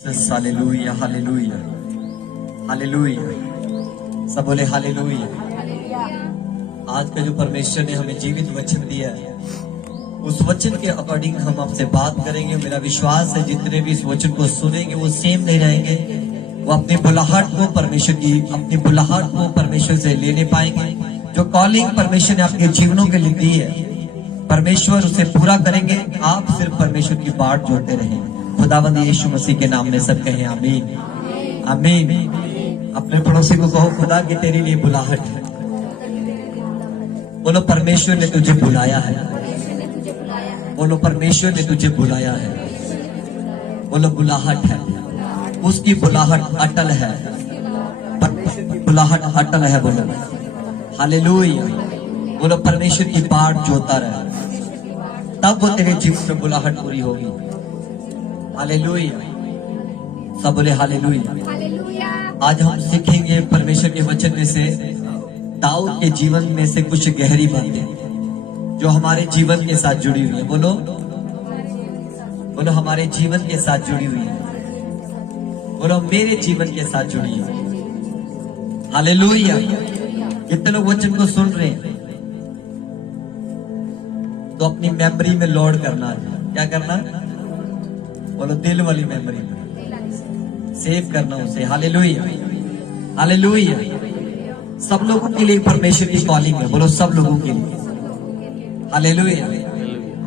Hallelujah hallelujah hallelujah. सब बोले hallelujah. आज का जो परमेश्वर ने हमें जीवित वचन दिया है, उस वचन के अकॉर्डिंग हम आपसे बात करेंगे। मेरा विश्वास है जितने भी इस वचन को सुनेंगे वो सेम नहीं रहेंगे, वो अपनी बुलाहट को परमेश्वर से लेने पाएंगे। जो कॉलिंग परमेश्वर ने आपके जीवनों के लिए दी है, परमेश्वर उसे पूरा करेंगे। आप सिर्फ परमेश्वर की बाट जोड़ते रहेंगे। खुदावंद यीशु मसीह के नाम में सब कहें आमीन आमीन। अपने पड़ोसी को कहो, खुदा की तेरे लिए बुलाहट है। बोलो परमेश्वर ने तुझे बुलाया है। बोलो परमेश्वर ने तुझे बुलाया है। बोलो बुलाहट है, उसकी बुलाहट अटल है। बुलाहट अटल है। बोलो हालेलुया। बोलो परमेश्वर की बाट जोता रहे, तब वो तेरे जीवन में बुलाहट पूरी होगी। हालेलुया। सब बोले हालेलुया। आज हम सीखेंगे परमेश्वर के वचन में से दाऊद के जीवन में से कुछ गहरी बातें जो हमारे जीवन के साथ जुड़ी हुई है। बोलो बोलो हमारे जीवन के साथ जुड़ी हुई है। बोलो मेरे जीवन के साथ जुड़ी है। हालेलुया। कितने लोग वचन को सुन रहे हैं? तो अपनी मेमोरी में लोड करना है। क्या करना? बोलो दिल वाली मेमोरी में सेव करना उसे। Hallelujah hallelujah. सब लोगों के लिए परमेश्वर की कॉलिंग है। बोलो सब लोगों के लिए। हालेलुया।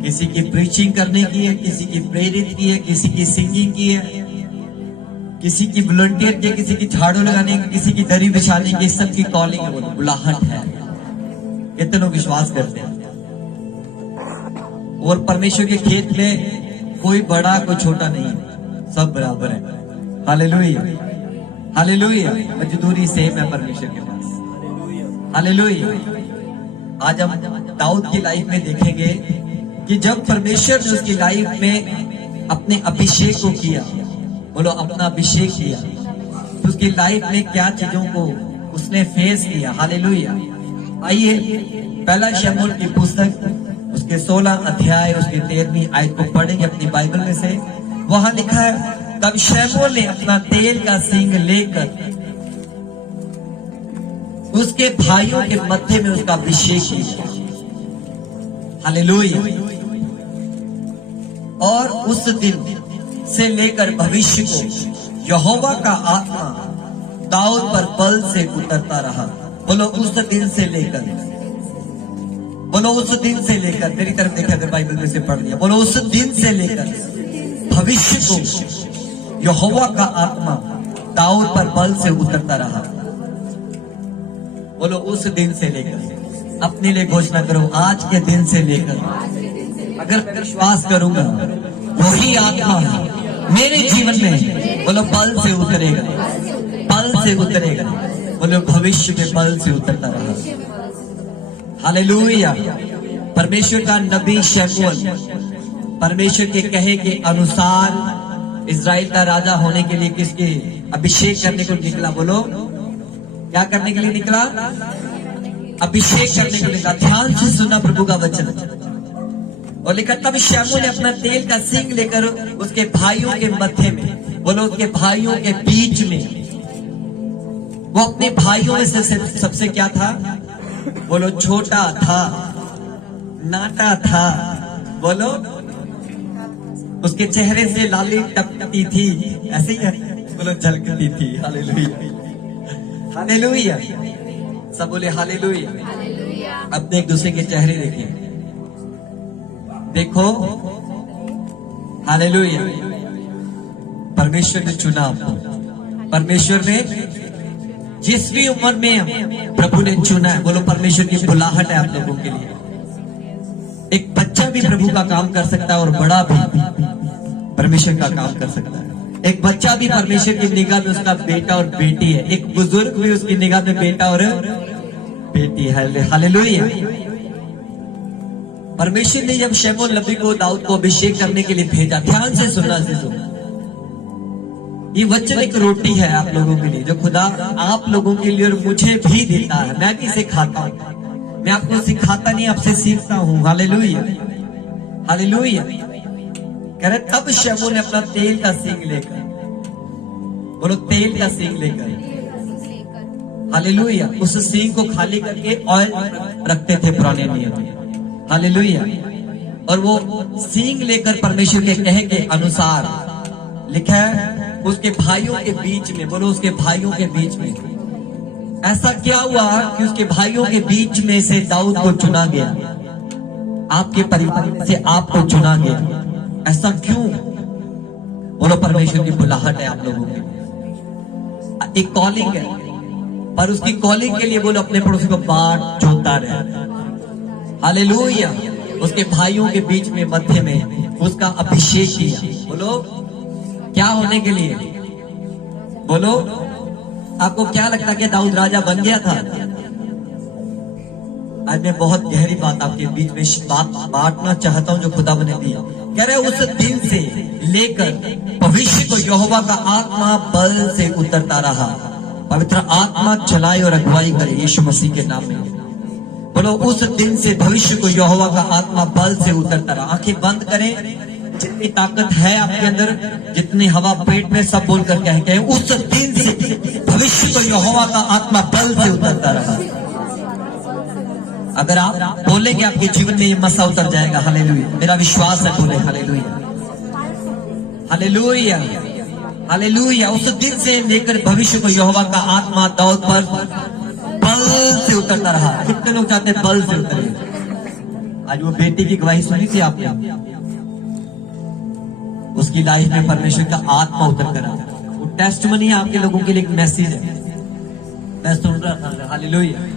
किसी की प्रीचिंग करने की है, किसी की प्रेरित की है, किसी की सिंगिंग की है, किसी की वॉलंटियर की, किसी की झाड़ू लगाने की, किसी की दरी बिछाने की। सबकी कॉलिंग है। बोलो बुलाहट है। कितने लोग विश्वास करते हैं? और परमेश्वर के खेत में कोई बड़ा कोई छोटा नहीं, सब बराबर है। Hallelujah hallelujah. मजदूरी सेम है परमेश्वर के पास। हालेलुया। आज हम दाऊद की लाइफ में देखेंगे कि जब परमेश्वर ने उसकी लाइफ में अपने अभिषेक को किया, बोलो अपना अभिषेक किया, तो उसकी लाइफ में क्या चीजों को उसने फेस किया। हालेलुया। आइए पहला शमूएल की पुस्तक उसके 16 अध्याय उसके 13वीं आयत को पढ़ेंगे अपनी बाइबल में से। वहां लिखा है, तब शमूएल ने अपना तेल का सिंग लेकर उसके भाइयों के मध्य में उसका अभिषेक किया। हालेलुया। और उस दिन से लेकर भविष्य को यहोवा का आत्मा दाऊद पर बल से उतरता रहा। बोलो उस दिन से लेकर। बोलो उस दिन से लेकर। मेरी तरफ देखा, अगर बाइबल में से पढ़ लिया। बोलो उस दिन से लेकर भविष्य को यहोवा का आत्मा दाऊद पर बल से उतरता रहा। बोलो उस दिन से लेकर। अपने लिए घोषणा करो, आज के दिन से लेकर अगर मैं विश्वास करूंगा वही आत्मा मेरे जीवन में, बोलो बल से उतरेगा, बल से उतरेगा। बोलो भविष्य में बल से उतरता रहा। हालेलुया। परमेश्वर का नबी शमूएल परमेश्वर के कहे के अनुसार इजराइल का राजा होने के लिए किसके अभिषेक करने को निकला? बोलो क्या करने के लिए निकला? अभिषेक करने को निकला। ध्यान से सुना प्रभु का वचन। और लिखा, तब शमूएल ने अपना तेल का सिंग लेकर उसके भाइयों के मध्य में, बोलो उसके भाइयों के बीच में, वो अपने भाइयों में से सबसे क्या था? बोलो छोटा था, नाटा था। बोलो उसके चेहरे से लाली टपकती थी, ऐसे ही बोलो झलकती थी। Hallelujah hallelujah. सब बोले हालेलुया। अपने एक दूसरे के चेहरे देखें, देखो। हालेलुया। परमेश्वर ने चुना आपको। परमेश्वर ने जिस भी उम्र में प्रभु ने चुना है। बोलो परमेश्वर की बुलाहट है आप लोगों के लिए। एक बच्चा भी प्रभु का काम कर सकता है और बड़ा भी परमेश्वर का काम कर सकता है। एक बच्चा भी परमेश्वर की निगाह में उसका बेटा और बेटी है। एक बुजुर्ग भी उसकी निगाह में बेटा और बेटी है। हालेलुया। परमेश्वर ने जब शमूएल नबी को दाऊद को अभिषेक करने के लिए भेजा, ध्यान से सुनना से सुनो, ये वचन एक रोटी है आप लोगों के लिए जो खुदा आप लोगों के लिए और मुझे भी देता है। मैं भी इसे खाता हूं। मैं आपको सिखाता नहीं, आपसे सीखता हूं। Hallelujah hallelujah. कह रहे, तब शमूएल ने अपना तेल का सिंग लेकर बोलो तेल का सींग लेकर। हालेलुया। उस सींग को खाली करके ऑयल रखते थे पुराने नियम में। हालेलुया। और वो सींग लेकर परमेश्वर के कहे के अनुसार लिखा है उसके भाइयों के बीच में, बोलो उसके भाइयों के बीच में ऐसा क्या हुआ कि उसके भाइयों के बीच में से दाऊद को चुना गया, आपके परिवार से आपको चुना गया। ऐसा क्यों? बोलो परमेश्वर की बुलाहट है आप लोगों की, एक कॉलिंग है, पर उसकी कॉलिंग के लिए बोलो अपने पड़ोसी को बाट जोतता रहे। हालेलुया। उसके भाइयों के बीच में मध्य में उसका अभिषेक किया। बोलो क्या होने के लिए? बोलो आपको क्या लगता कि दाऊद राजा बन गया था? आज मैं बहुत गहरी बात आपके बीच में बांटना चाहता हूं जो खुदा ने दी। कह रहे उस दिन से लेकर भविष्य को यहोवा का आत्मा बल से उतरता रहा। पवित्र आत्मा चलाए और अगुवाई करे यीशु मसीह के नाम में। बोलो उस दिन से भविष्य को यहोवा का आत्मा बल से उतरता रहा। आंखें बंद करें, जितनी ताकत है आपके अंदर, जितनी हवा पेट में, सब बोलकर कहते हैं उस दिन से भविष्य को यहोवा का आत्मा बल से उतरता रहा। अगर आप बोलेंगे आपके जीवन में ये मसा उतर जाएगा। हालेलुया। मेरा विश्वास है, बोले हालेलुया। हालेलुया। हालेलुया। उस दिन से लेकर भविष्य को यहोवा का आत्मा दाऊद पर बल से उतरता रहा। कितने लोग चाहते हैं बल से उतरे? आज वो बेटी की गवाही सुनी थी आपने, उसकी लाइफ में परमेश्वर का आत्मा उतर कर आया। वो टेस्टमनी है आपके लोगों के लिए, एक मैसेज है। मैं सुन रहा था। हालेलुया।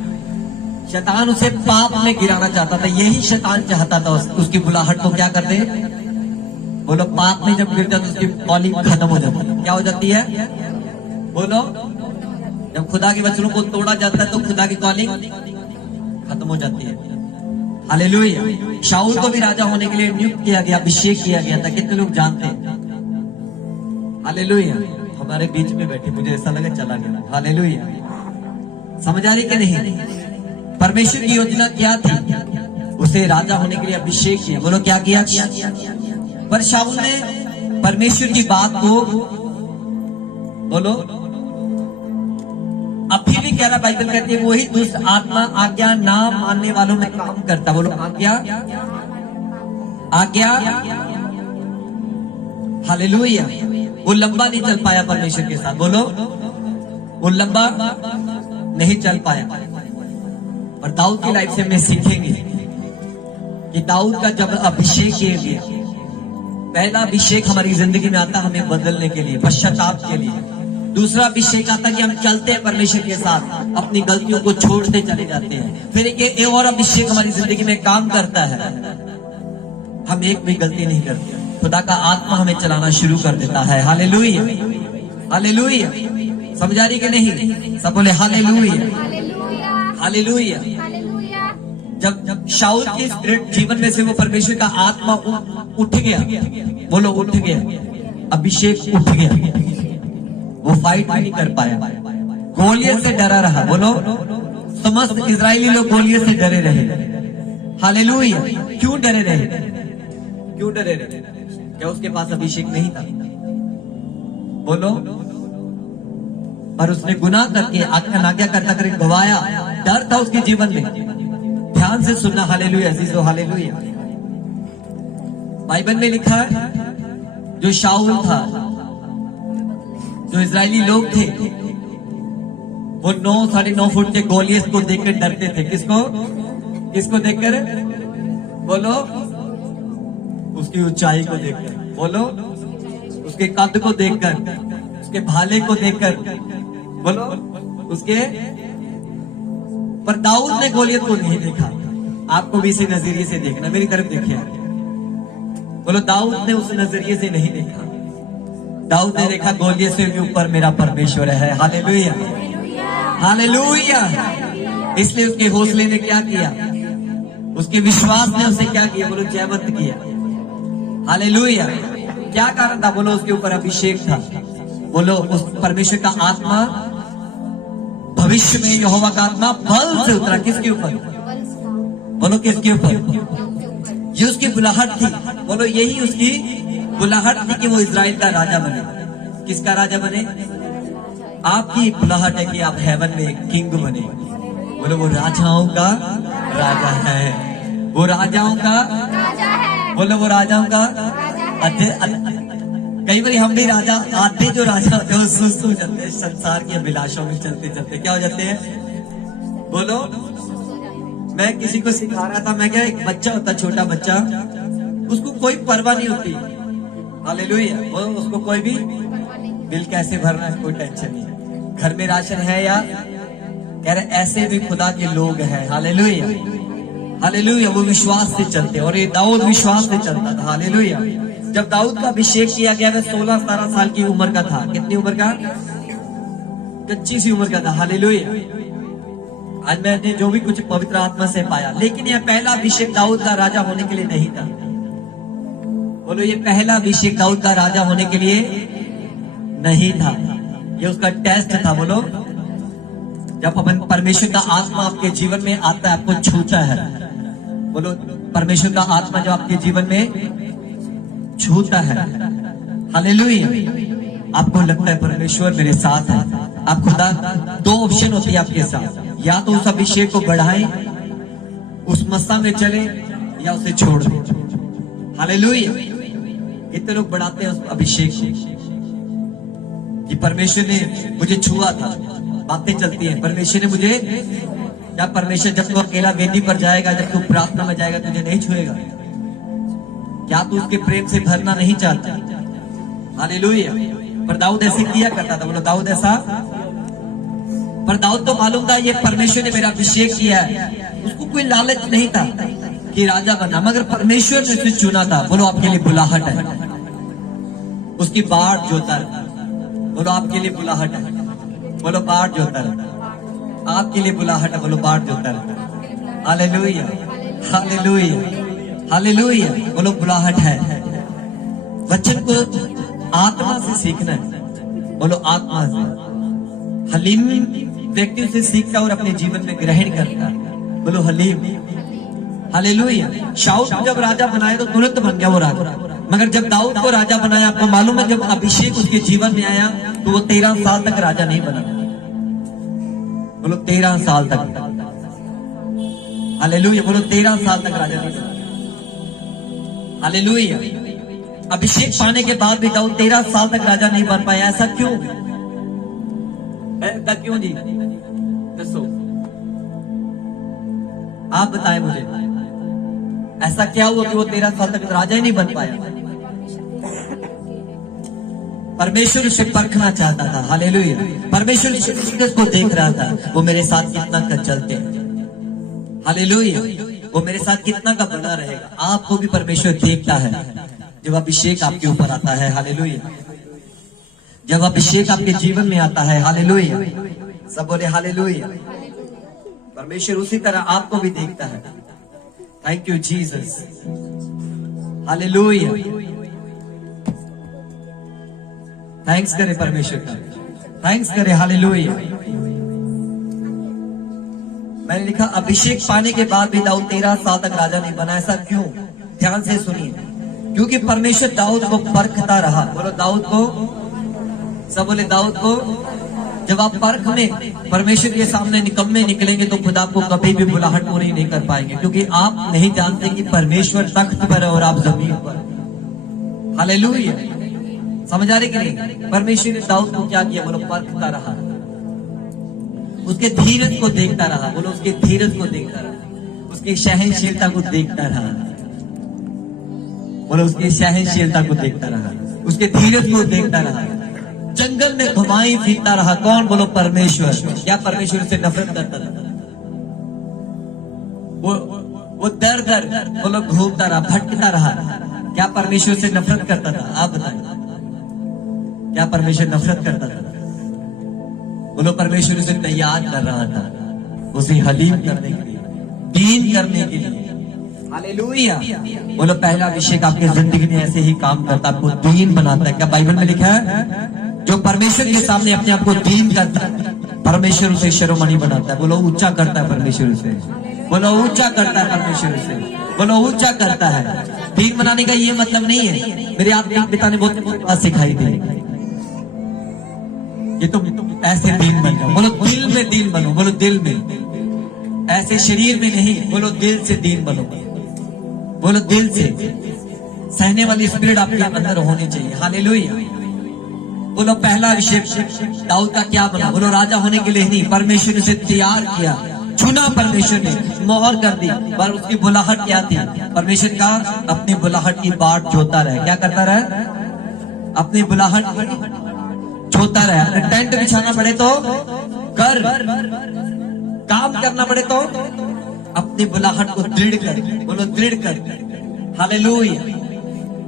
शैतान उसे पाप में गिराना चाहता था। यही शैतान चाहता था उसकी बुलाहट को क्या कर दे। बोलो पाप में जब गिरता तो उसकी कॉलिंग खत्म हो जाती है। क्या हो जाती है? बोलो जब खुदा के वचनों को तोड़ा जाता है तो खुदा की कॉलिंग खत्म हो जाती है। हालेलुया। शाऊल को भी राजा होने के लिए नियुक्त किया गया, अभिषेक किया गया था। कितने लोग जानते हैं? हालेलुया। हमारे बीच में बैठे, मुझे ऐसा लगा चला गया। हालेलुया। समझ आ रही कि नहीं? परमेश्वर की योजना क्या थी? उसे राजा होने के लिए अभिषेक किया। बोलो क्या किया? पर शाऊल ने परमेश्वर की बात को, बोलो अब फिर भी कह रहा, बाइबल कहती है वही दुष्ट आत्मा आज्ञा ना मानने वालों में काम करता। बोलो आज्ञा आज्ञा। हालेलुया। वो लंबा नहीं चल पाया परमेश्वर के साथ। बोलो वो लंबा नहीं चल पाया। और दाऊद की लाइफ से हम सीखेंगे कि दाऊद का जब अभिषेक किया गया, पहला अभिषेक हमारी जिंदगी में आता हमें बदलने के लिए, पश्चाताप के लिए। दूसरा अभिषेक आता कि हम चलते हैं परमेश्वर के साथ, अपनी गलतियों को छोड़ते चले जाते हैं। फिर एक और अभिषेक हमारी जिंदगी में काम करता है, हम एक भी गलती नहीं करते, खुदा का आत्मा हमें चलाना शुरू कर देता है। हालेलुया। हालेलुया। समझ आ रही कि नहीं? सब बोले हालेलुया। हालेलुया। जब शाऊल के स्पिरिट जीवन में से वो परमेश्वर का आत्मा उठ गया, बोलो उठ गया, अभिषेक उठ गया, वो फाइट नहीं कर पाया, गोलियत से डरा रहा। बोलो समस्त इजरायली लोग गोलियत से डरे रहे। हालेलुया। क्यों डरे रहे? क्यों डरे रहे? क्या उसके पास अभिषेक नहीं था? बोलो पर उसने गुनाह करके आज्ञा करता करके गवाया। डर था उसके जीवन में। ध्यान से सुनना। हालेलुया अजीजो। हालेलुया। बाइबल में लिखा है जो शाऊल था, जो इजरायली लोग थे, वो 9-9.5 फुट के गोलियत को देखकर डरते थे। किसको? किसको देखकर? बोलो उसकी ऊंचाई को देखकर, बोलो उसके कद को देखकर, उसके भाले को देखकर, बोलो उसके। पर दाऊद ने गोलियत को नहीं देखा। आपको भी इसी नजरिए से देखना, मेरी तरफ देखिए। बोलो दाऊद ने उस नजरिए से नहीं देखा। दाऊद ने देखा गोलियत से भी ऊपर मेरा परमेश्वर है। हालेलुया। हालेलुया। इसलिए उसके हौसले ने क्या किया? उसके विश्वास ने उसे क्या किया? बोलो जयवंत किया। हालेलुया। क्या कारण था? बोलो उसके ऊपर अभिषेक था। बोलो उस परमेश्वर का आत्मा भविष्य में यहोवा का आत्मा बल से उतरा। किसके ऊपर? बोलो किसके ऊपर? ये उसकी बुलाहट थी। बोलो यही उसकी बुलाहट थी कि वो इजराइल का राजा बने। किसका राजा बने? आपकी बुलाहट है कि आप हेवन में किंग बने। बोलो वो राजाओं का राजा है, वो राजाओं का राजा है। बोलो वो राजाओं का कई बार हम भी राजा, आधे जो राजा होते हैं वो सुस्त हो जाते हैं संसार की अभिलाषों में चलते चलते। क्या हो जाते हैं? बोलो। मैं किसी को सिखा रहा था, मैं क्या, एक बच्चा होता, छोटा बच्चा, उसको कोई परवाह नहीं होती। हालेलुया। वो उसको कोई भी बिल कैसे भरना है कोई टेंशन नहीं, घर में राशन है या, कह रहे ऐसे भी खुदा के लोग हैं। Hallelujah, hallelujah. वो विश्वास से चलते, और ये दाऊद विश्वास से चलता था। हालेलुया। जब दाऊद का अभिषेक किया गया, वह 16-17 साल की उम्र का था। कितनी उम्र का? कच्ची सी उम्र का था। हालेलुया। आज मैंने जो भी कुछ पवित्र आत्मा से पाया, लेकिन यह पहला अभिषेक दाऊद का राजा होने के लिए नहीं था। बोलो, ये पहला अभिषेक दाऊद का राजा होने के लिए नहीं था, ये उसका टेस्ट था। बोलो, जब अपन परमेश्वर का आत्मा आपके जीवन में आता है, आपको छूता है। बोलो, परमेश्वर का आत्मा जब आपके जीवन में छूता है, हालेलुया, आपको लगता है परमेश्वर मेरे साथ है। आप खुदा, दो ऑप्शन होती है आपके साथ, या तो उस अभिषेक को बढ़ाएं, उस मस्सा में चले, या उसे छोड़ दें। हालेलुया। कितने लोग बढ़ाते हैं उस अभिषेक को कि परमेश्वर ने मुझे छुआ था, बातें चलती हैं, परमेश्वर ने मुझे, या परमेश्वर जब तू अकेला वेदी पर जाएगा, जब तू प्रार्थना में जाएगा, तुझे नहीं छुएगा? क्या तू उसके प्रेम से भरना नहीं चाहता? हालेलुया। पर दाऊद ऐसे किया करता था। बोलो, दाऊद ऐसा, पर दाऊद तो मालूम था ये परमेश्वर ने मेरा अभिषेक किया है, उसको कोई लालच नहीं था कि राजा बना, मगर परमेश्वर ने उसे चुना था। बोलो, आपके लिए बुलाहट है, उसकी बाट जोता है। बोलो, आपके लिए बुलाहट है। बोलो, बाट जोता है, आपके लिए बुलाहट है। बोलो, बाट जोता है। Hallelujah, hallelujah, hallelujah. बोलो, बुलाहट है। वचन को आत्मा से सीखना है। बोलो, आत्मा से। हलीम व्यक्ति उसे सीखता और अपने जीवन में ग्रहण करता है। बोलो, हलीम। हालेलुया। शाऊल को जब राजा बनाया तो तुरंत बन गया वो राजा, मगर जब दाऊद को राजा बनाया, आपको मालूम है, जब अभिषेक उसके जीवन में आया तो वो 13 साल तक राजा नहीं बना। बोलो, 13 साल तक। हालेलुया। बोलो, 13 साल तक राजा नहीं बना। हालेलुया। अभिषेक पाने के बाद भी दाऊद 13 साल तक राजा नहीं बन पाया। ऐसा क्यों? ऐसा क्यों जी? दसो, आप बताएं मुझे, ऐसा क्या हुआ कि वो 13 साल तक राजा ही नहीं बन पाया? परमेश्वर उसे परखना चाहता था। हालेलुया। परमेश्वर उसको देख रहा था, वो मेरे साथ कितना का चलते हैं। हालेलुया। वो मेरे साथ कितना का बना रहेगा। आपको भी परमेश्वर देखता है जब अभिषेक आपके ऊपर आता है। हालेलुया। जब अभिषेक आपके जीवन में आता है। हालेलुया। सब बोले हालेलुया। परमेश्वर उसी तरह आपको भी देखता है। Thank you Jesus. Hallelujah. Thanks करे परमेश्वर का, थैंक्स करे। हालेलुया। मैंने लिखा, अभिषेक पाने के बाद भी दाऊद 13 साल तक राजा नहीं बना। ऐसा क्यों? ध्यान से सुनिए। क्योंकि परमेश्वर दाऊद को परखता रहा। बोलो, दाऊद को। सब बोले, दाऊद को। जब आप परख में परमेश्वर के सामने निकम्मे निकलेंगे तो खुदा आपको कभी भी बुलाहट पूरी नहीं कर पाएंगे, क्योंकि आप नहीं जानते कि परमेश्वर तख्त पर है और आप जमीन पर। हालेलुया। समझ आ रही कि नहीं? परमेश्वर ने दाऊद को क्या किया? बोलो, परखता रहा, उसके धीरज को देखता रहा। बोलो, उसके धीरज को देखता रहा, उसकी सहनशीलता को देखता रहा। बोलो, उसकी सहनशीलता को देखता रहा, उसके धीरज को देखता रहा। जंगल में घुमाई फिरता रहा। कौन? बोलो, परमेश्वर। क्या परमेश्वर से नफरत करता था? वो दर दर बोलो घूमता रहा, भटकता रहा। क्या परमेश्वर से नफरत करता था? आप बताएं, क्या परमेश्वर नफरत करता था? बोलो, परमेश्वर उसे तैयार कर रहा था, उसे हलीम करने के लिए, दीन करने के लिए। हालेलुया। बोलो, पहला अभिषेक आपकी जिंदगी में ऐसे ही काम करता, आपको दीन बनाता है। क्या बाइबल में लिखा है? जो परमेश्वर के सामने अपने आप को दीन करता है, परमेश्वर उसे शिरोमणि बनाता है। बोलो, ऊंचा करता है परमेश्वर उसे। बोलो, ऊंचा करता है परमेश्वर उसे। बोलो, ऊंचा करता है। दीन बनाने का ये मतलब नहीं है, मेरे आत्मिक पिता ने बहुत सिखाई थी। कि तुम ऐसे दीन बन जाओ। बोलो दिल में दीन बनो, बोलो दिल में, ऐसे शरीर में नहीं, बोलो दिल से दीन बनो, बोलो दिल से। सहने वाली स्पिरिट आपके अंदर होनी चाहिए। हालेलुया। बोलो पहला अभिषेक दाऊद का क्या बना? बोलो राजा होने के लिए नहीं, परमेश्वर ने उसे तैयार किया, चुना परमेश्वर ने, मोहर कर दी। पर उसकी बुलाहट क्या थी? परमेश्वर का अपनी बुलाहट की बाट जोता रहे। क्या करता रहे? अपनी बुलाहट जोता रहे। अगर टेंट बिछाना पड़े तो कर, काम करना पड़े तो अपनी बुलाहट को दृढ़ कर, बोलो दृढ़ कर। हालेलुया।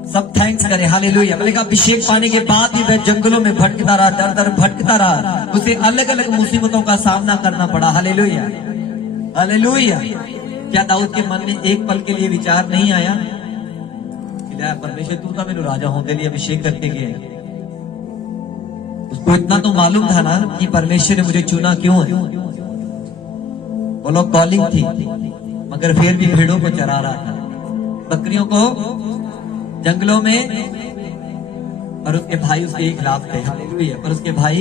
सब थैंक्स करें। हालेलुया। मैंने कहा अभिषेक पाने के बाद भी वह जंगलों में भटकता रहा, दर दर भटकता रहा, उसे अलग अलग मुसीबतों का सामना करना पड़ा। Hallelujah, hallelujah. क्या दाऊद के मन में एक पल के लिए विचार नहीं आया कि परमेश्वर तू तो मेरे राजा होने लिए अभिषेक करके गए? उसको इतना तो मालूम था ना कि परमेश्वर ने मुझे चुना क्यों है। बोलो कॉलिंग थी, मगर फिर भी भेड़ों को चरा रहा था, बकरियों को जंगलों में, और उसके भाई उसके खिलाफ थे। हालेलुया। पर उसके भाई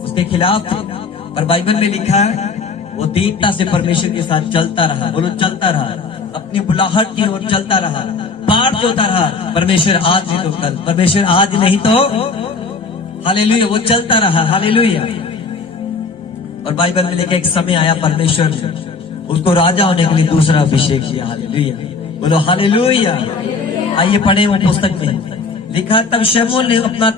उसके खिलाफ थे। पर बाइबल में लिखा है वो दीनता से परमेश्वर के साथ चलता रहा। बोलो चलता रहा, अपनी बुलाहट की ओर चलता रहा, बाट जोता रहा। परमेश्वर आज नहीं तो कल, परमेश्वर आज नहीं तो हालेलुया, वो चलता रहा। हालेलुया। और बाइबल में लिखा एक समय आया परमेश्वर ने उसको राजा होने के लिए दूसरा अभिषेक किया। हालेलुया, बोलो हालेलुया। आइए पढ़े वो पुस्तक में लिखा, तब शमूएल ने अपना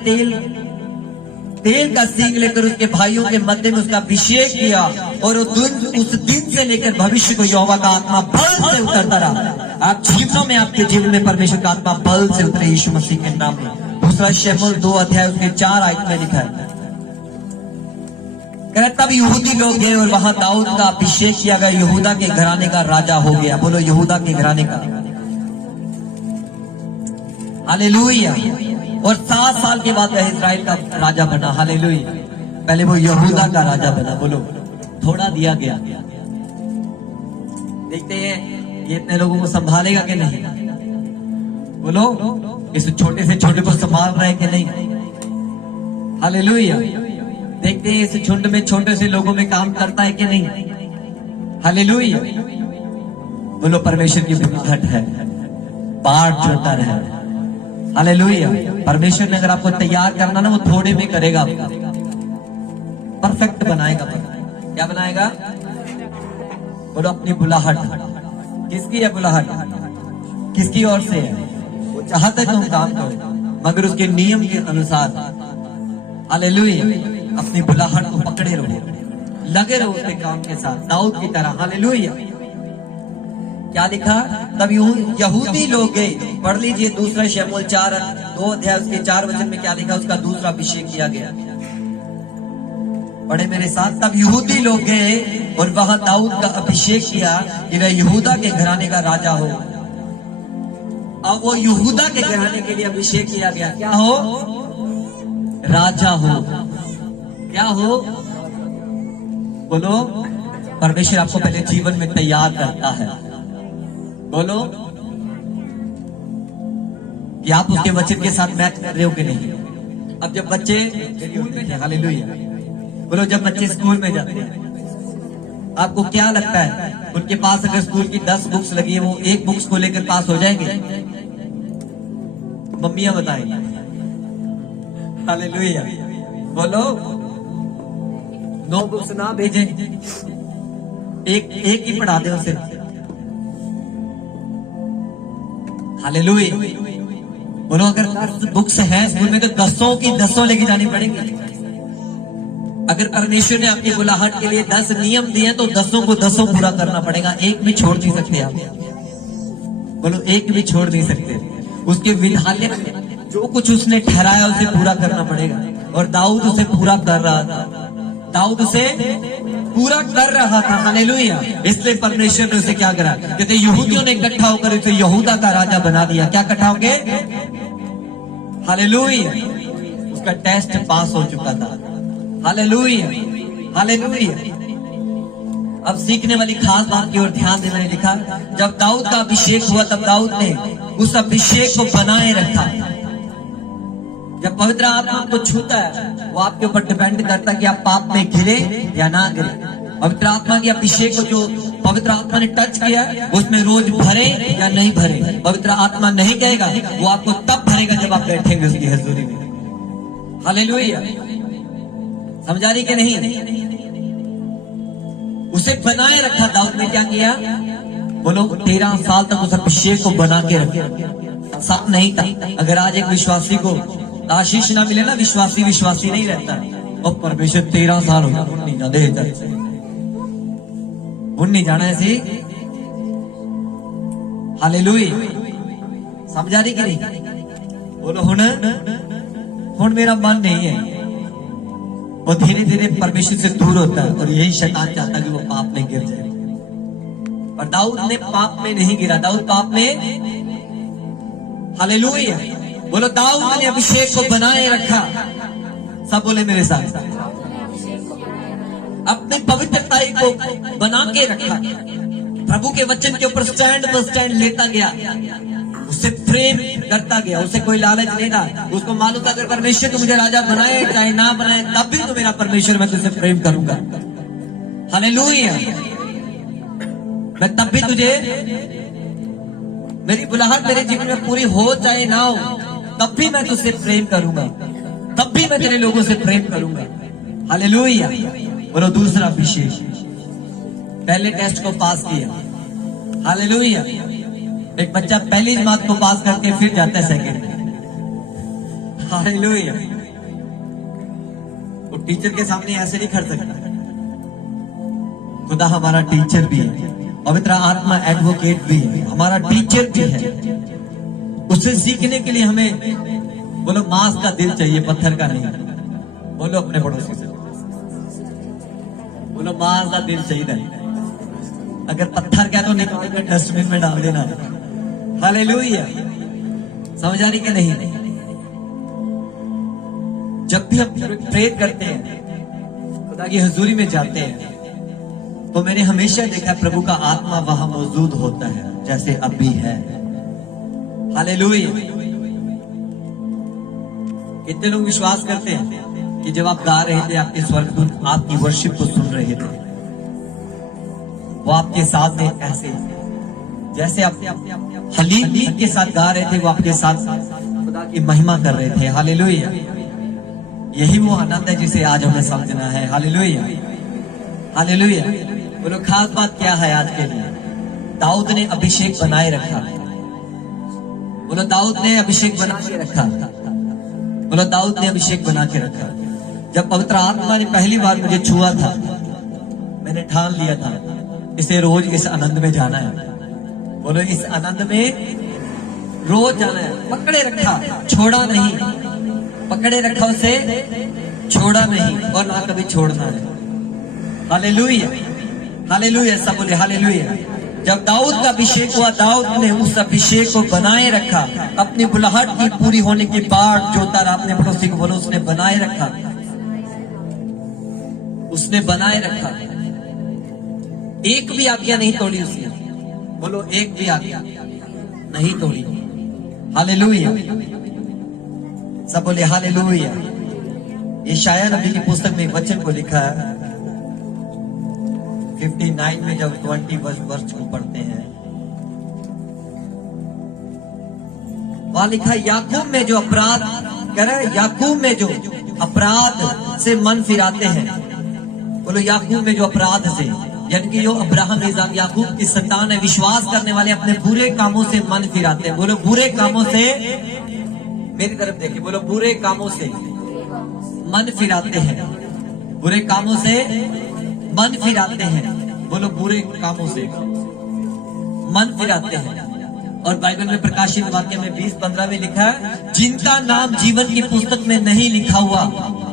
तेल का सींग लेकर उसके भाइयों के मध्य में उसका अभिषेक किया, और उस दिन से लेकर भविष्य को यहोवा का आत्मा बल से उतरता रहा। आप जीवनों में, आपके जीवन में परमेश्वर का आत्मा बल से उतरे यीशु मसीह के नाम में। दूसरा शमूएल 2 अध्याय उसके 4 आयत में लिखा है, तब यहूदी लोग गए और वहां दाऊद का अभिषेक किया गया, यहूदा के घराने का राजा हो गया। बोलो यहूदा के घराने का। हालेलुया। और 7 साल के बाद वह इस्राएल का राजा बना। हालेलुया। पहले वो यहूदा का राजा बना। बोलो थोड़ा दिया गया। देखते हैं ये इतने लोगों को संभालेगा कि नहीं? बोलो इस छोटे से छोटे को संभाल रहे कि नहीं? हालेलुया। देखते हैं इस झुंड में छोटे से लोगों में काम करता है कि नहीं? हालेलुया। बोलो परमेश्वर की बुलाहट है, बाट जोता रहे। हालेलुया। परमेश्वर ने अगर आपको तैयार करना ना, वो थोड़े में करेगा, आपको परफेक्ट बनाएगा। क्या बनाएगा? बोलो अपनी बुलाहट। किसकी है बुलाहट? किसकी ओर से है? वो चाहता है तुम काम करो, मगर उसके नियम के अनुसार। हालेलुया। अपनी बुलाहट को पकड़े रहो, लगे रहो उसके काम के साथ, दाऊद की तरह। हालेलुया। क्या लिखा? तब यहूदी लोग गए। पढ़ लीजिए दूसरा शमूएल 2 अध्याय उसके 4 वचन में क्या लिखा? उसका दूसरा अभिषेक किया गया। पढ़े मेरे साथ। तब यहूदी लोग गए और वहां दाऊद का अभिषेक किया कि वह यहूदा के घराने का राजा हो। अब वो यहूदा के घराने के लिए अभिषेक किया गया। क्या हो? राजा हो। क्या हो? बोलो परमेश्वर आपको पहले जीवन में तैयार करता है। बोलो कि आप उसके वचन के साथ मैच कर रहे हो कि नहीं? अब जब बच्चे स्कूल में जाते, हालेलुया, बोलो जब बच्चे स्कूल में जाते हैं, आपको क्या लगता है उनके पास अगर स्कूल की 10 बुक्स लगी है, वो एक बुक्स को लेकर पास हो जाएंगे? मम्मियां बताएंगी। हालेलुया। बोलो 9 बुक्स ना भेजें, एक ही पढ़ा दे उसे। हालेलुया। बोलो अगर 10 बुक्स हैं स्कूल में तो 10 की 10 लेके जानी पड़ेगी। अगर परमेश्वर ने आपकी बुलाहट के लिए 10 नियम दिए तो 10 को 10 पूरा करना पड़ेगा। एक भी छोड़ नहीं सकते आप। बोलो एक भी छोड़ नहीं सकते। उसके विधालय में जो कुछ उसने ठहराया उसे पूरा करना पड़ेगा। और दाऊद उसे पूरा कर रहा था। दाऊद उसे पूरा कर रहा था। हालेलुया। इसलिए परमेश्वर ने उसे क्या करा? कहते यहूदियों ने इकट्ठा होकर उसे यहूदा का राजा बना दिया। क्या इकट्ठा होके? हालेलुया। उसका टेस्ट पास हो चुका था। Hallelujah, hallelujah. अब सीखने वाली खास बात की ओर ध्यान देना है। लिखा जब दाऊद का अभिषेक हुआ तब दाऊद ने उस अभिषेक को बनाए रखा। जब पवित्र आत्मा को छूता है वो आपके ऊपर डिपेंड करता है कि आप पाप में गिरे या ना गिरे। पवित्र आत्मा की अभिषेक को जो पवित्र आत्मा ने टच किया उसमें रोज भरे या नहीं भरे। पवित्र आत्मा नहीं कहेगा, वो आपको तब भरेगा जब आप बैठेंगे उसकी हजूरी में। हालेलुया, समझा रही कि नहीं? उसे बनाए रखा। दाऊद ने क्या किया? बोलो 13 साल तक उस अभिषेक को बना के रखा। सब नहीं था। अगर आज एक विश्वासी को आशीष ना मिले ना, विश्वासी नहीं रहता। और परमेश्वर 13 साल हो गया नहीं जाते, नहीं जाना ऐसे। हालेलुया, समझा रही कि नहीं? बोलो हुन मेरा मन नहीं है। वो धीरे धीरे परमेश्वर से दूर होता है और यही शैतान चाहता है कि वो पाप में गिर जाए। पर दाऊद ने पाप में नहीं गिरा। दाऊद पाप में, हालेलुया, बोलो दाऊद ने अभिषेक को बनाए रखा। सब बोले मेरे साथ, अपनी पवित्रताई को बना के रखा। प्रभु के वचन के ऊपर स्टैंड पर स्टैंड लेता गया, उससे प्रेम करता गया। उसे कोई लालच नहीं था। उसको मालूम था अगर परमेश्वर तो मुझे राजा बनाए चाहे ना बनाए, तब भी तो मेरा परमेश्वर, मैं तुझसे प्रेम करूंगा। हालेलुया, मैं तब भी तुझे, मेरी बुलाहट मेरे जीवन में पूरी हो चाहे ना हो, तब भी मैं तुझसे प्रेम करूंगा, तब भी मैं तेरे लोगों से प्रेम करूंगा। हालेलुया, बोलो दूसरा अभिषेक। पहले टेस्ट को पास किया। हालेलुया, एक बच्चा पहली जमात को पास करके फिर जाता है सेकंड। हालेलुया, वो टीचर के सामने ऐसे नहीं खड़ सकता। खुदा हमारा टीचर भी है, पवित्र आत्मा एडवोकेट भी है, हमारा टीचर भी है। उससे सीखने के लिए हमें बोलो मांस का दिल चाहिए, पत्थर का नहीं। बोलो अपने पड़ोसी से, बोलो मांस का दिल चाहिए। अगर पत्थर का तो निकाल कर डस्टबिन में डाल देना। हालेलुया, समझ आ रही कि नहीं? जब भी हम प्रे करते हैं, खुदा की हजूरी में जाते हैं, तो मैंने हमेशा देखा प्रभु का आत्मा वहां मौजूद होता है जैसे अब भी है। हालेलुया, कितने लोग विश्वास करते हैं कि जब आप गा रहे थे आपके स्वर्गदूत आपकी वर्शिप को सुन रहे थे, वो आपके साथ थे ऐसे जैसे आप हलीम के साथ गा रहे थे, वो आपके साथ खुदा की महिमा कर रहे थे। हालेलुया, यही वो आनंद है जिसे आज हमें समझना है। हालेलुया, हालेलुया, बोलो खास बात क्या है आज के लिए? दाऊद ने अभिषेक बनाए रखा। बोलो दाऊद ने अभिषेक बना के रखा। बोलो दाऊद ने अभिषेक बना के रखा। जब पवित्र आत्मा ने पहली बार मुझे छुआ था, मैंने ठान लिया था इसे रोज इस आनंद में जाना है। बोलो इस आनंद में रोज जाना है। पकड़े रखा, छोड़ा नहीं। पकड़े रखा, उसे छोड़ा नहीं और ना कभी छोड़ना है। हालेलुया, हालेलुया, सब बोले हालेलुया। जब दाऊद का अभिषेक हुआ, दाऊद ने उस अभिषेक को बनाए रखा। अपनी बुलाहट की पूरी होने के बाद जो तारा, अपने पड़ोसी को बोलो उसने बनाए रखा, उसने बनाए रखा। एक भी आज्ञा नहीं तोड़ी उसने। बोलो एक भी आज्ञा नहीं तोड़ी। हालेलुया, सब बोले हालेलुया। यशायाह नबी की पुस्तक में एक वचन को लिखा है 59 में, जब 20 वर्ष को पढ़ते हैं, वहां लिखा है याकूब में जो अपराध करे, याकूब में जो अपराध से मन फिराते हैं। बोलो याकूब में जो अपराध से, यानी कि जो अब्राहम इज़ाक याकूब की संतान है, विश्वास करने वाले अपने बुरे कामों से मन फिराते हैं। बोलो बुरे कामों से, मेरी तरफ देखिए, बोलो बुरे कामों से मन फिराते हैं। बुरे कामों से मन फिराते हैं। बोलो बुरे कामों से मन फिराते हैं। और बाइबल में प्रकाशित वाक्य में 20:15 में लिखा है, जिनका नाम जीवन की पुस्तक में नहीं लिखा हुआ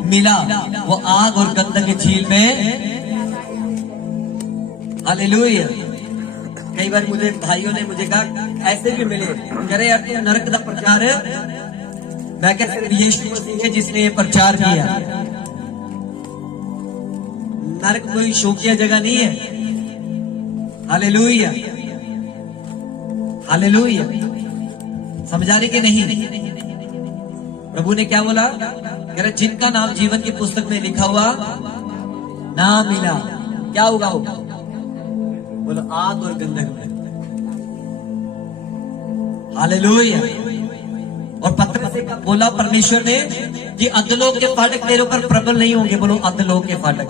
मिला, वो आग और गंधक की झील में। हालेलुया। कई बार मुझे भाइयों ने मुझे कहा, ऐसे भी मिले, कह रहे यार तू नरक का प्रचार है। मैं क्या, सिर्फ यीशु मसीह है जिसने ये प्रचार किया। नरक कोई शोकिया जगह नहीं है। हालेलुया, हालेलुया, समझा रहे कि नहीं? प्रभु ने क्या बोला? कह रहे जिनका नाम जीवन की पुस्तक में लिखा हुआ ना मिला, क्या होगा? बोलो आग और गंधक में। हालेलुया। और पत्रस से बोला परमेश्वर ने कि अधलोक के फाटक तेरे ऊपर प्रबल नहीं होंगे। बोलो अधलोक के फाटक।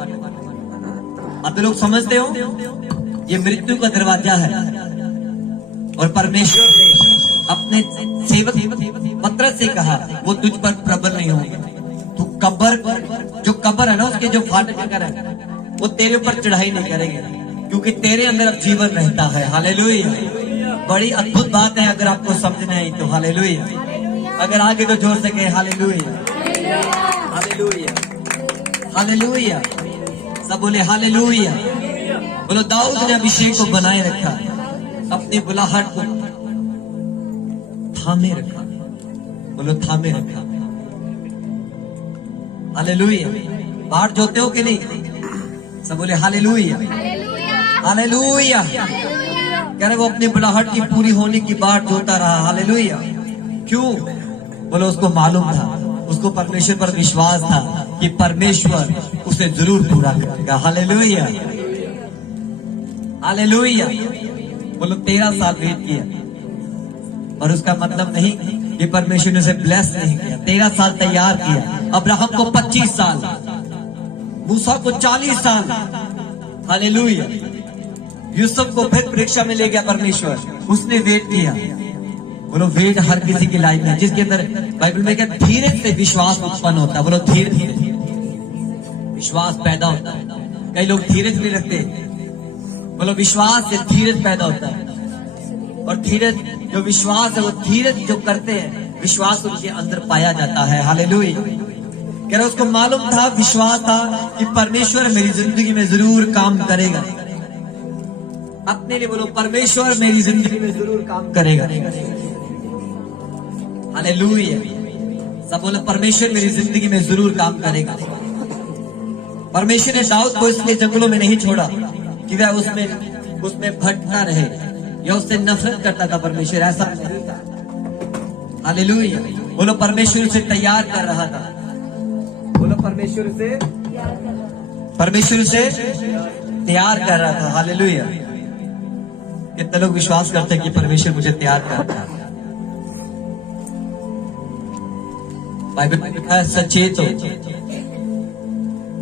अधलोक समझते हो? ये मृत्यु का दरवाजा है। और परमेश्वर ने अपने सेवक पत्रस से कहा वो तुझ पर प्रबल नहीं होंगे। तू कब्र, जो कब्र है ना उसके जो फाटक है वो तेरे ऊपर चढ़ाई नहीं करेंगे, क्योंकि तेरे अंदर अब जीवन रहता है। हालेलुया। बड़ी अद्भुत बात है अगर आपको समझना है तो। हालेलुया। अगर आगे तो जोर से कहे हालेलुया, हालेलुया, हालेलुया। सब बोले हालेलुया। बोलो दाऊद ने अभिषेक को बनाए रखा, अपनी बुलाहट को थामे रखा। बोलो थामे रखा। हालेलुया। बाढ़ जोते हो कि नहीं? सब बोले हालेलुया, हालेलुया। कह रहे वो अपनी बुलाहट की पूरी होने की बात जोता रहा। हालेलुया। क्यों? बोलो उसको मालूम था, उसको परमेश्वर पर विश्वास था कि परमेश्वर उसे जरूर पूरा करेगा। Hallelujah, hallelujah. बोलो 13 साल वेट किया, और उसका मतलब नहीं कि परमेश्वर ने उसे ब्लेस नहीं किया। 13 साल तैयार किया। अब्राहम को 25 साल, मूसा को 40 साल। हालेलुया। यूसुफ को फिर परीक्षा में ले गया परमेश्वर, उसने वेट किया। बोलो वेट हर किसी की लाइफ में, जिसके अंदर बाइबल में कहते धीरे से विश्वास उत्पन्न होता है। बोलो धीरे धीरे विश्वास पैदा होता है। कई लोग धीरज नहीं रखते। बोलो विश्वास से धीरज पैदा होता है। और धीरज जो विश्वास है वो धीरज जो करते हैं, विश्वास उनके अंदर पाया जाता है। हालेलुया। कह रहे उसको मालूम था, विश्वास था कि परमेश्वर मेरी जिंदगी में जरूर काम करेगा। अपने लिए बोलो परमेश्वर मेरी जिंदगी में जरूर काम करेगा। हालेलुया। सब बोलो परमेश्वर मेरी जिंदगी में जरूर काम करेगा। परमेश्वर ने दाऊद को इसलिए जंगलों में नहीं छोड़ा कि वह उसमें भटकता रहे या उससे नफरत करता था। परमेश्वर ऐसा नहीं था। हालेलुया। बोलो परमेश्वर उसे तैयार कर रहा था। बोलो परमेश्वर उसे तैयार कर रहा था। हालेलुया। कितने लोग विश्वास करते हैं कि परमेश्वर मुझे तैयार करता है? बाइबल में लिखा है सचेत हो।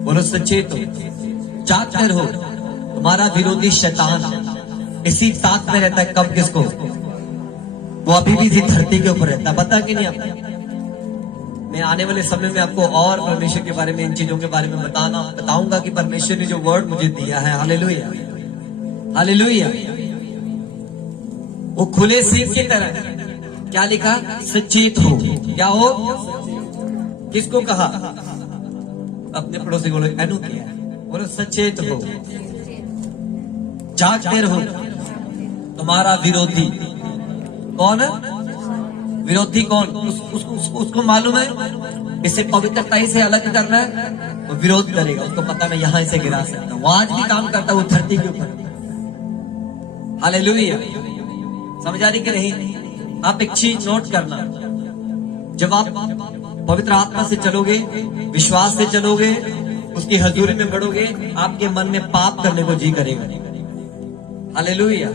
बोलो सचेत हो, जागते रहो। तुम्हारा विरोधी शैतान इसी ताक में रहता है। कब किसको? वो अभी भी इसी धरती के ऊपर रहता है। पता कि नहीं आपको? मैं आने वाले समय में आपको और परमेश्वर के बारे में, इन चीजों के बारे में बताऊंगा कि परमेश्वर ने जो वर्ड मुझे दिया है। Hallelujah, hallelujah. वो खुले सीख की तरह क्या लिखा? सचेत हो। क्या हो? किसको कहा? अपने पड़ोसी बोलो एनु किया। बोलो सचेत हो, जागते रहो। तुम्हारा विरोधी कौन है? विरोधी कौन? उसको मालूम है इसे पवित्रता से अलग करना है, वो विरोध करेगा। उसको पता मैं यहां से गिरा सकता हूं। वो आज भी काम करता है, वो धरती के ऊपर। हालेलुया। समझ आ रही कि नहीं? आप एक चीज नोट करना, जब आप पवित्र आत्मा से चलोगे, विश्वास से चलोगे, उसकी हजूरी में बढ़ोगे, आपके मन में पाप करने को जी करेगा। हालेलुया।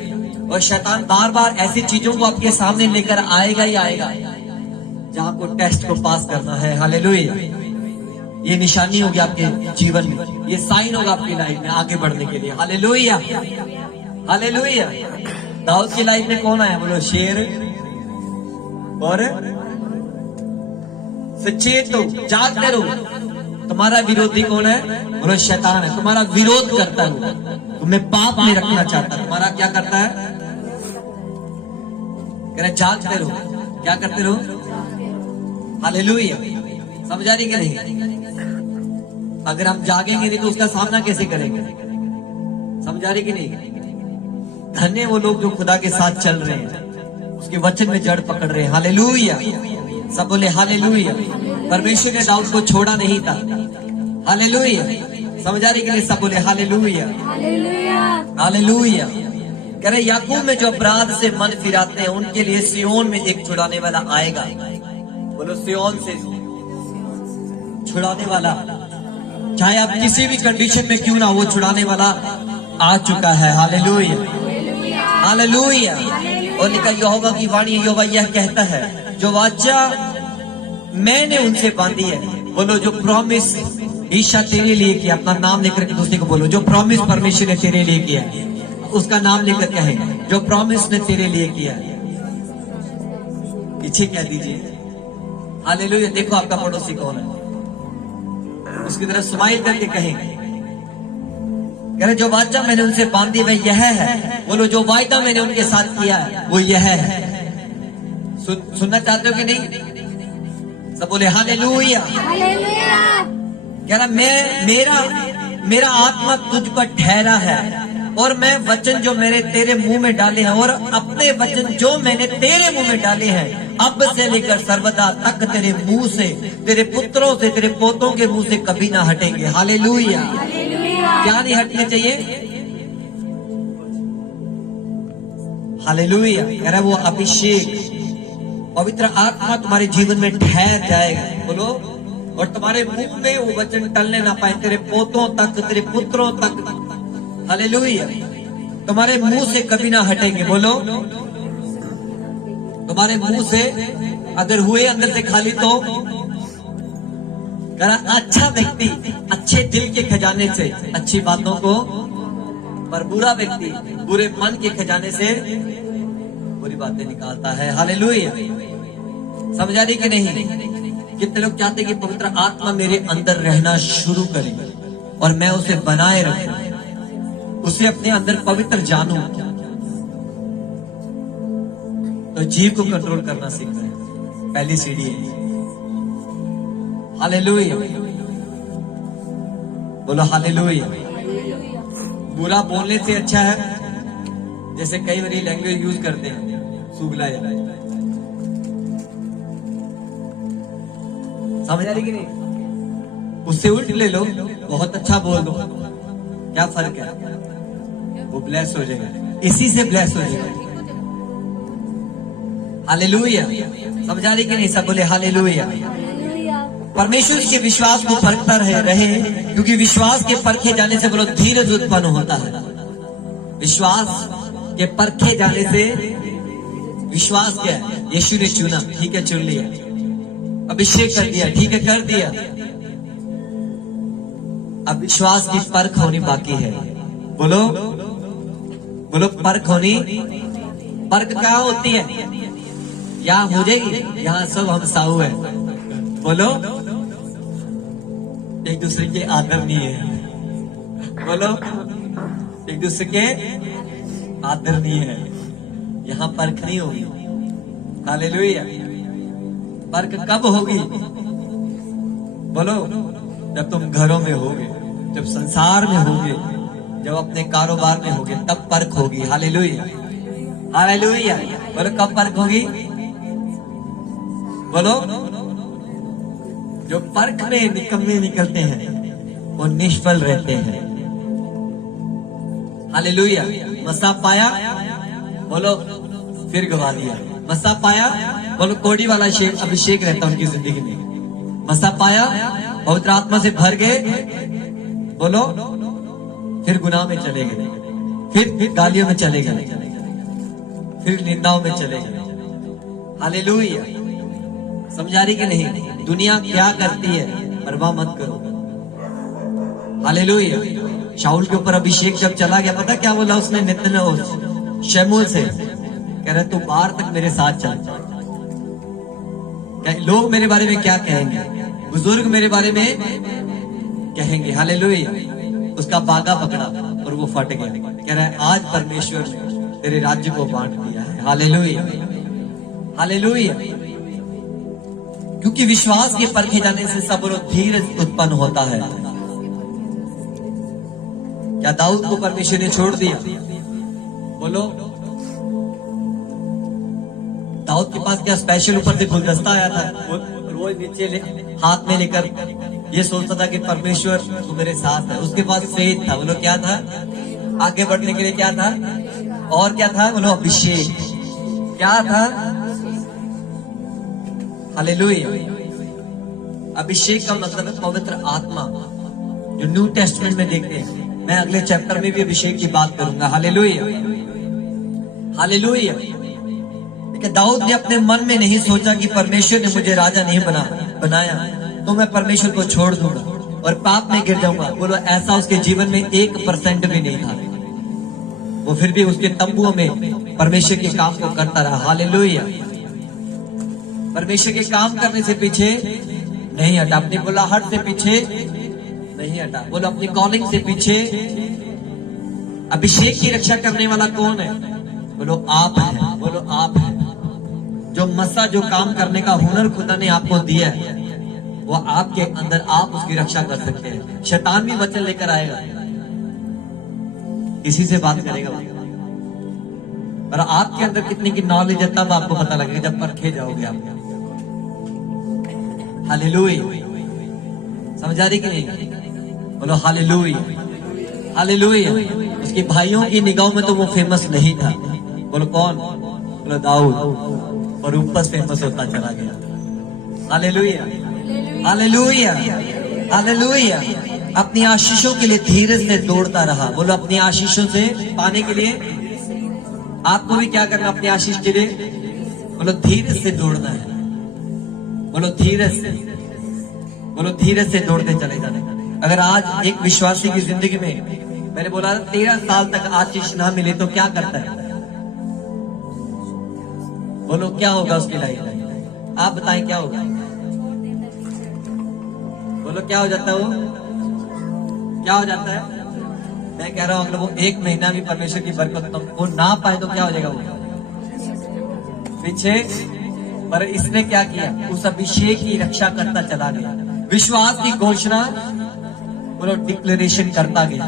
और शैतान बार बार ऐसी चीजों को आपके सामने लेकर आएगा ही आएगा जहां आपको टेस्ट को पास करना है। हालेलुया। ये निशानी होगी आपके जीवन में, ये साइन होगा आपकी लाइफ में आगे बढ़ने के लिए। Hallelujah, hallelujah. दाऊद की लाइफ में कौन आया? बोलो शेर। और सचेत हो, जागते रहो। तुम्हारा विरोधी कौन है? बोलो शैतान है। तुम्हारा विरोध करता है, तुम्हें पाप में रखना चाहता है। तुम्हारा क्या करता है? कह रहे जागते रहो। क्या करते रहो? हालेलुया। समझ आ रही कि नहीं? अगर हम जागेंगे नहीं तो उसका सामना कैसे करेंगे? समझ आ रही कि नहीं? धन्य वो लोग जो खुदा के साथ चल रहे हैं, उसके वचन में जड़ पकड़ रहे हैं। हालेलुया। सब बोले हालेलुया। परमेश्वर ने दाऊद को छोड़ा नहीं था। हालेलुया। समझ आ रही कि नहीं? सब बोले हालेलुया, हालेलुया। कह रहे याकूब में जो अपराध से मन फिराते हैं, उनके लिए सियोन में एक छुड़ाने वाला आएगा। बोलो सियोन से छुड़ाने वाला, चाहे आप किसी भी कंडीशन में क्यों ना, वो छुड़ाने वाला आ चुका है। Hallelujah, hallelujah. और लिखा यहोवा की वाणी, यहोवा यह कहता है, जो वाचा मैंने उनसे बांधी है। बोलो, जो प्रॉमिस ईशा तेरे लिए किया, अपना नाम लेकर के दूसरे को बोलो, जो प्रॉमिस परमेश्वर ने तेरे लिए किया, उसका नाम लेकर कहे, जो प्रॉमिस ने तेरे लिए किया। पीछे कह दीजिए हालेलुया। देखो आपका पड़ोसी कौन है, उसकी तरफ स्माइल करके कहेंगे, कह रहे जो वाचा मैंने उनसे बांधी वह यह है। बोलो, जो वायदा मैंने उनके साथ किया है वो यह है। सुनना चाहते हो कि नहीं? सब बोले हालेलुया। कह रहा मेरा आत्मा तुझ पर ठहरा है, और मैं वचन जो मेरे तेरे मुंह में डाले हैं, और अपने वचन जो मैंने तेरे मुंह में डाले हैं, अब से लेकर सर्वदा तक तेरे मुंह से, तेरे पुत्रों से, तेरे पोतों के मुंह से कभी ना हटेंगे। हालेलुया। क्या नहीं हटने चाहिए? हालेलुया। कह रहा वो अभिषेक, पवित्र आत्मा तुम्हारे जीवन में ठहर जाएगा। बोलो, और तुम्हारे मुंह में वो वचन टलने ना पाए, तेरे पोतों तक, तेरे पुत्रों तक। हालेलुया। तुम्हारे मुंह से कभी ना हटेंगे। बोलो, तुम्हारे मुंह से अगर हुए अंदर से खाली तो अच्छा व्यक्ति अच्छे दिल के खजाने से अच्छी बातों को, पर बुरा व्यक्ति बुरे मन के खजाने से बुरी बातें निकालता है। हालेलुया। समझा रही कि नहीं? कितने लोग चाहते हैं कि पवित्र आत्मा मेरे अंदर रहना शुरू करे और मैं उसे बनाए रखूं, उसे अपने अंदर पवित्र जानूं। तो जीव को कंट्रोल करना सीखना है, पहली सीढ़ी है। हालेलुया। बोलो हालेलुया। बुरा बोलने से अच्छा है, जैसे कई बार लैंग्वेज यूज करते हैं, सुगला या, समझ आ रही कि नहीं? उससे उल्ट ले लो, बहुत अच्छा बोल दो, क्या फर्क है? वो ब्लेस हो जाएगा, इसी से ब्लेस हो जाएगा। हालेलुया। समझ आ रही कि नहीं? सब बोले हालेलुया। परमेश्वर के विश्वास को परखता रहे, क्योंकि विश्वास के परखे जाने से बोलो धीरज उत्पन्न होता है। विश्वास के परखे जाने से, विश्वास क्या है? यीशु ने चुना, ठीक है, चुन लिया, अभिषेक कर दिया, ठीक है, कर दिया। अब विश्वास की परख होनी बाकी है। बोलो बोलो, परख होनी। परख क्या होती है? यहाँ हो जाएगी, यहाँ सब हम साहू है। बोलो, एक दूसरे के आदरणीय है। बोलो, एक दूसरे के आदरणीय है। यहाँ परख नहीं होगी। हालेलुया। परख कब होगी? बोलो, जब तुम घरों में होगे, जब संसार में होगे, जब अपने कारोबार में होगे, तब परख होगी। हालेलुया। हालेलुया। बोलो, कब परख होगी? बोलो, जो परख में निकम्मे निकलते हैं वो निष्फल रहते हैं। हालेलुया। मसा पाया, बोलो, फिर गवा दिया। मसा पाया, बोलो, कोड़ी वाला अभिषेक रहता उनकी जिंदगी में। मसा पाया, पवित्र आत्मा से भर गए, बोलो, फिर गुनाह में चले गए, फिर गालियों में चले गए, फिर निंदाओं में चले गए। हालेलुया। समझा रही कि नहीं? दुनिया क्या करती है परवाह मत करो। हालेलुया। शाऊल के ऊपर अभिषेक जब चला गया, पता क्या बोला उसने? नित्न शमूएल से कह रहे तू बाहर तक मेरे साथ चल। लोग मेरे बारे में क्या कहेंगे? बुजुर्ग मेरे बारे में कहेंगे। हालेलुया। उसका बागा पकड़ा और वो फट गया। कह रहा है आज परमेश्वर ने तेरे राज्य को बांट दिया है। हालेलुया। हालेलुया। क्योंकि विश्वास के परखे जाने से सब्र और धीरज उत्पन्न होता है। क्या दाऊद को परमेश्वर ने छोड़ दिया? बोलो, दाऊद के पास क्या स्पेशल ऊपर से गुलदस्ता आया था? वो रोज नीचे हाथ में लेकर ये सोचता था कि परमेश्वर तू मेरे साथ है। उसके पास फेथ था। बोलो, क्या था? आगे बढ़ने के लिए क्या था? और क्या था? बोलो, अभिषेक। क्या था? हालेलुया। अभिषेक का मतलब है पवित्र आत्मा, जो न्यू टेस्टमेंट में देखते हैं। मैं अगले चैप्टर में भी अभिषेक की बात करूंगा। Hallelujah, hallelujah. देखिए, दाऊद ने अपने मन में नहीं सोचा कि परमेश्वर ने मुझे राजा नहीं बनाया तो मैं परमेश्वर को छोड़ दूंगा और पाप में गिर जाऊंगा। बोलो, ऐसा उसके जीवन में 1% भी नहीं था। वो फिर भी उसके तंबुओं में परमेश्वर के काम को करता रहा। हालेलुया। परमेश्वर के काम करने से पीछे नहीं हटा, अपनी बुलाहट से पीछे नहीं हटा। बोलो, अपनी कॉलिंग से पीछे। अभिषेक की रक्षा करने वाला कौन है? बोलो, आप हैं। बोलो, आप हैं। जो मसा, जो काम करने का हुनर खुदा ने आपको दिया है, वो आपके अंदर, आप उसकी रक्षा कर सकते हैं। शैतान भी वचन लेकर आएगा, किसी से बात करेगा, पर आपके अंदर कितनी की नॉलेज है तब आपको पता लगेगा, जब परखे जाओगे आप। हालेलुया। समझ आ रही कि नहीं? बोलो हालेलुया, हालेलुया। उसके भाइयों की निगाहों में तो वो फेमस नहीं था। बोलो कौन? बोलो दाऊद। और ऊपर फेमस होता चला गया। Hallelujah, hallelujah, hallelujah. अपनी आशीषों के लिए धीरे से दौड़ता रहा। बोलो, अपनी आशीषों से पाने के लिए आपको भी क्या करना? अपनी आशीष के लिए बोलो धीरे से दौड़ना है। बोलो धीरे से, बोलो धीरे से दौड़ते चले जाने। अगर आज एक विश्वासी की जिंदगी में, मैंने बोला 13 साल तक आशीष ना मिले तो क्या करता है? बोलो क्या होगा उसकी लाइफ? आप बताएं क्या होगा? बोलो क्या हो जाता है? वो क्या हो जाता है? मैं कह रहा हूं अगर वो 1 महीना भी परमेश्वर की बरकत वो ना पाए तो क्या हो जाएगा? वो पीछे। पर इसने क्या किया? उस अभिषेक की रक्षा करता चला गया। विश्वास की घोषणा, बोलो डिक्लेरेशन करता गया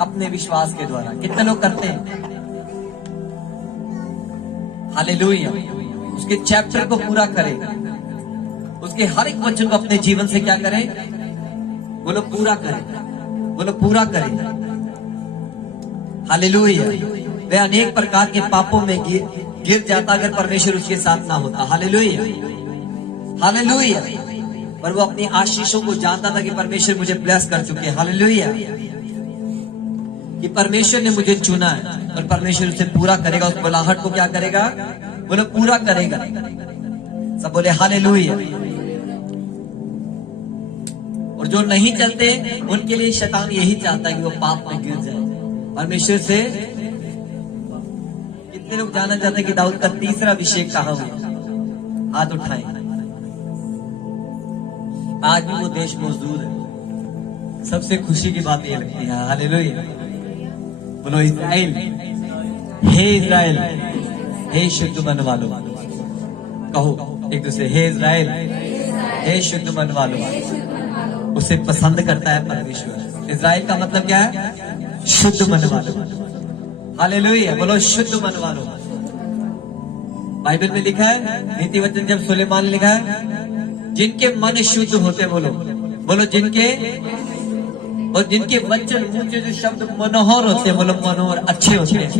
अपने विश्वास के द्वारा। कितने लोग करते हैं? हालेलुया। उसके चैप्टर को पूरा करें, उसके हर एक वचन को अपने जीवन से क्या करें? बोलो पूरा करें। बोलो पूरा करें। हालेलुया। वह अनेक प्रकार के पापों में गिर जाता अगर परमेश्वर उसके साथ ना होता। Hallelujah, hallelujah. पर वो अपनी आशीषों को जानता था कि परमेश्वर मुझे ब्लेस कर चुके हैं। हालेलुया, कि परमेश्वर ने मुझे चुना है और परमेश्वर उसे पूरा करेगा। उस बुलाहट को क्या करेगा? बोलो पूरा करेगा। सब बोले हालेलुया। और जो नहीं चलते उनके लिए शैतान यही चाहता है कि वो पाप में गिर जाए, परमेश्वर से। कितने लोग जानना चाहते हैं कि दाऊद का तीसरा अभिषेक कहाँ हुआ? हाथ उठाएं। आज भी वो देश मौजूद है। सबसे खुशी की बात ये लगती है। हालेलुया। बोलो इस्राएल, हे इस्राएल, हे शुद्ध मन वालों। कहो एक दूसरे, हे इस्राएल, हे शुद्ध मन वालों। उसे पसंद करता है परमेश्वर। इस्राएल का मतलब क्या है? शुद्ध मन वालों। हालेलुया। बोलो शुद्ध मन वालों। बाइबल में लिखा है, नीति वचन जब सुलेमान ने लिखा है, जिनके मन शुद्ध होते, बोलो बोलो जिनके, और जिनके वचन मुंह से जो शब्द मनोहर होते हैं, बोलो मनोहर, अच्छे होते हैं,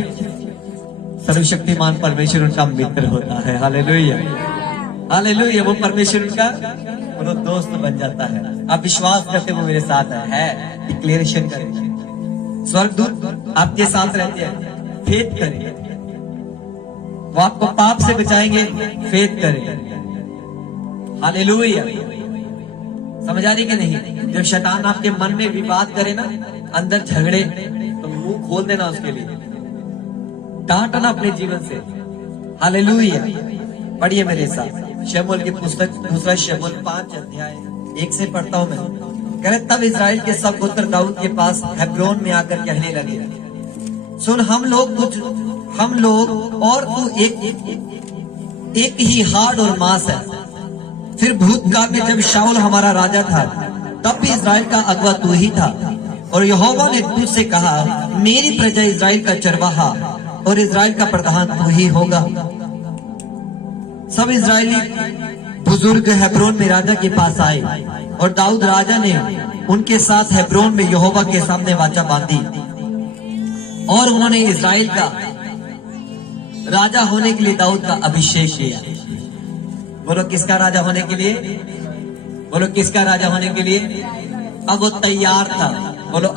सर्वशक्तिमान परमेश्वर उनका मित्र होता है। Hallelujah, hallelujah. वो परमेश्वर उनका बोलो दोस्त बन जाता है। आप विश्वास करते वो मेरे साथ है डिक्लेरेशन करें। स्वर्गदूत आपके साथ रहते हैं, फेथ करें। वो आपको पाप से बचाएंगे, फेथ करें। हालेलुया। समझ आ रही कि नहीं? जब शैतान आपके मन में विवाद करे ना, अंदर झगड़े, तो मुंह खोल देना उसके लिए, डांटना अपने जीवन से। हालेलुया। पढ़िए मेरे साथ शमूएल की पुस्तक, दूसरा शमूएल 5 अध्याय 1 से पढ़ता हूं मैं। कह रहे, तब इस्राएल के सब गोत्र दाऊद के पास हेब्रोन में आकर कहने लगे, सुन हम लोग और तू एक ही हाड़ और मांस है। फिर भूतकाल में जब शाऊल हमारा राजा था, तब भी इस्राएल का अगवा तू ही था, और यहोवा ने तुझसे कहा, मेरी प्रजा इस्राएल का चरवाहा और इस्राएल का प्रधान तू ही होगा। सब इस्राएली बुजुर्ग हेब्रोन में राजा के पास आए, और दाऊद राजा ने उनके साथ हेब्रोन में यहोवा के सामने वाचा बांधी, और उन्होंने इस्राएल का राजा होने के लिए दाऊद का अभिषेक किया। बोलो किसका राजा होने के लिए? बोलो किसका राजा होने के लिए? अब वो तैयार था। बोलो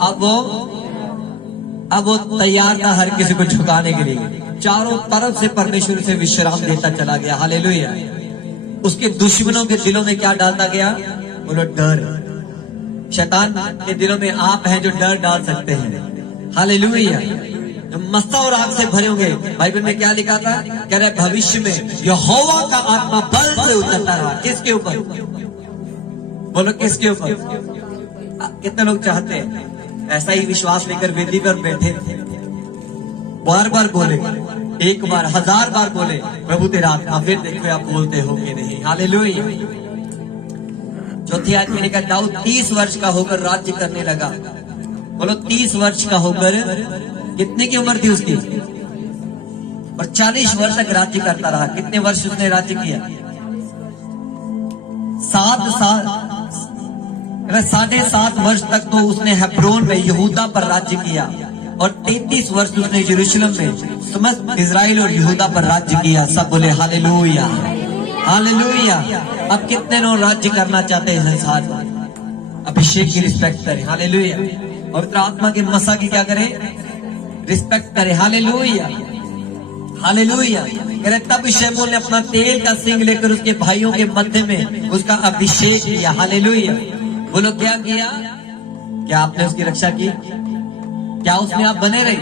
अब वो तैयार था हर किसी को झुकाने के लिए। चारों तरफ से परमेश्वर से विश्राम देता चला गया। हालेलुया। उसके दुश्मनों के दिलों में क्या डालता गया? बोलो डर। शैतान के दिलों में आप हैं जो डर डाल सकते हैं। हालेलुया। मस्ता और आग से भरे होंगे। बाइबल में क्या लिखा था? कह रहे भविष्य में यहोवा का आत्मा बल से उतरता रहा। किसके ऊपर? बोलो किसके ऊपर? कितने लोग चाहते हैं ऐसा ही विश्वास लेकर वेदी पर बैठे, बार बार बोले, एक बार 1000 बार बोले प्रभु तेरा आत्मा, फिर देखो आप बोलते हो कि नहीं। हालेलुया। चौथी आयत में लिखा दाऊद 30 वर्ष का होकर राज्य करने लगा। बोलो 30 वर्ष का होकर, कितने की उम्र थी उसकी? और 40 वर्ष तक राज्य करता रहा। कितने वर्ष उसने राज्य किया? 7 साल, 7.5 वर्ष तक तो उसने हेब्रोन में यहूदा पर राज्य किया, और 33 वर्ष उसने यरूशलेम में समस्त इजराइल और यहूदा पर राज्य किया। सब बोले हालेलुया, हालेलुया। अब कितने लोग राज्य करना चाहते हैं संसार में? अभिषेक की रिस्पेक्ट करें। हालेलुया। पवित्र आत्मा के मसा की क्या करें? रिस्पेक्ट करें। Hallelujah, hallelujah. तब शमूएल ने अपना तेल का सिंग लेकर उसके भाइयों के मध्य में उसका अभिषेक किया। हालेलुया। बोलो क्या किया? क्या आपने उसकी रक्षा की? क्या उसमें आप बने रहे?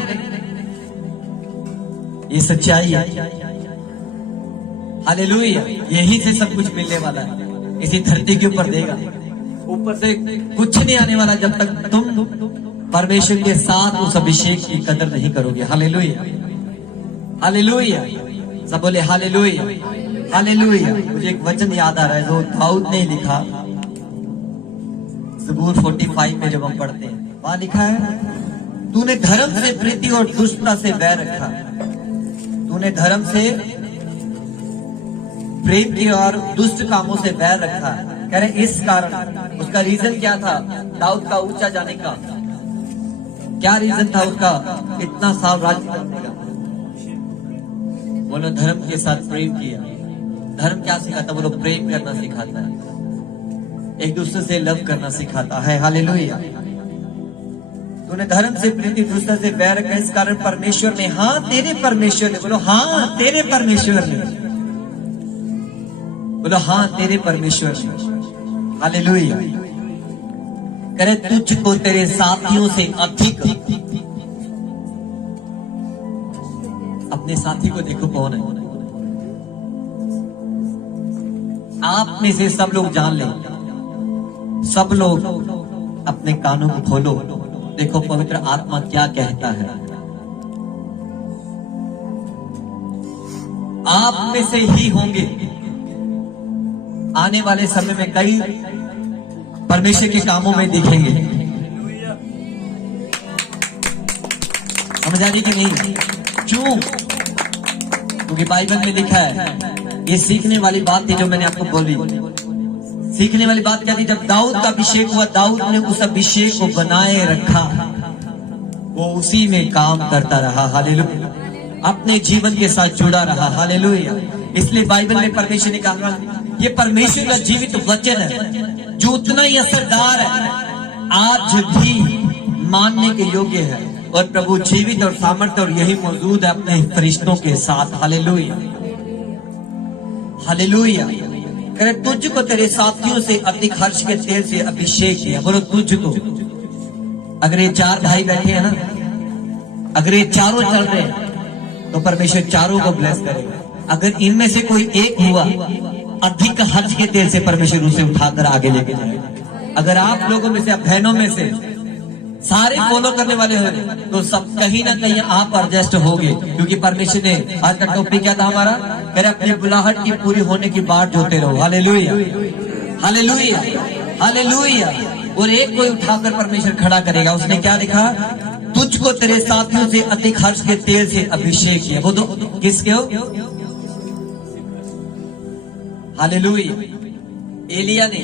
ये सच्चाई है। हालेलुया। यही से सब कुछ मिलने वाला है। इसी धरती के ऊपर देगा, ऊपर से कुछ नहीं आने वाला जब तक तुम परमेश्वर के साथ उस अभिषेक की कदर नहीं करोगे। Hallelujah, hallelujah. सब बोले हालेलुया, हालेलुया। मुझे एक वचन याद आ रहा है जो दाऊद ने लिखा, ज़बूर 45 में जब हम पढ़ते हैं, वहां लिखा है तूने धर्म से प्रीति और दुष्टता से वैर रखा। तूने धर्म से प्रेम किया और दुष्ट कामों से वैर रखा। कह रहे इस कारण, उसका रीजन क्या था दाऊद का ऊंचा जाने का? क्या रीजन था उसका इतना साल राज्य करने का? बोलो धर्म के साथ प्रेम किया। धर्म क्या सिखाता? बोलो प्रेम करना सिखाता है, एक दूसरे से लव करना सिखाता है। हालेलुया। तूने धर्म से प्रीति, दूसरे से वैर रखा। इस कारण परमेश्वर ने, हाँ तेरे परमेश्वर ने, बोलो हाँ तेरे परमेश्वर ने, बोलो हाँ तेरे परमेश्वर ने। हालेलुया। करे तुझको तेरे साथियों से अधिक। अपने साथी को देखो कौन है। आप में से सब लोग जान लें, सब लोग अपने कानों को खोलो, देखो पवित्र आत्मा क्या कहता है। आप में से ही होंगे आने वाले समय में कई परमेश्वर के कामों में दिखेंगे। समझ आ रही कि नहीं? क्यों? क्योंकि बाइबल में लिखा है, ये सीखने वाली बात थी जो मैंने आपको बोली। सीखने वाली बात क्या थी? जब दाऊद का अभिषेक हुआ, दाऊद ने उस अभिषेक को बनाए रखा, वो उसी में काम करता रहा। हालेलुया। अपने जीवन के साथ जुड़ा रहा। हालेलुया। इसलिए बाइबल में परमेश्वर ने कहा, ये परमेश्वर का जीवित वचन है जो उतना ही असरदार है, आज भी मानने के योग्य है। और प्रभु जीवित और सामर्थ्य, और यही मौजूद है अपने फरिश्तों के साथ। Hallelujah, hallelujah. करे तुझको तेरे साथियों से अधिक हर्ष के तेल से अभिषेक किया। बोलो तुझको। अगर ये 4 भाई बैठे हैं ना, अगर ये चारों चल रहे हैं तो परमेश्वर चारों को ब्लेस करेगा। अगर इनमें से कोई एक हुआ, अधिक हर्ष के तेल से परमेश्वर उसे उठाकर आगे लेके जाएगा। अगर आप लोगों में से, आप बहनों में से सारे फॉलो करने वाले हो तो सब कहीं ना कहीं आप एडजस्ट होगे, क्योंकि परमेश्वर ने, आज का टॉपिक क्या था हमारा? करे अपनी बुलाहट की पूरी होने की बाट जोते रहो। Hallelujah, hallelujah, hallelujah. और एक कोई उठाकर परमेश्वर खड़ा करेगा। उसने क्या लिखा? तुझको तेरे साथियों से अधिक हर्ष के तेल से अभिषेक किया। वो तो किसके हो? हालेलुया। एलिया ने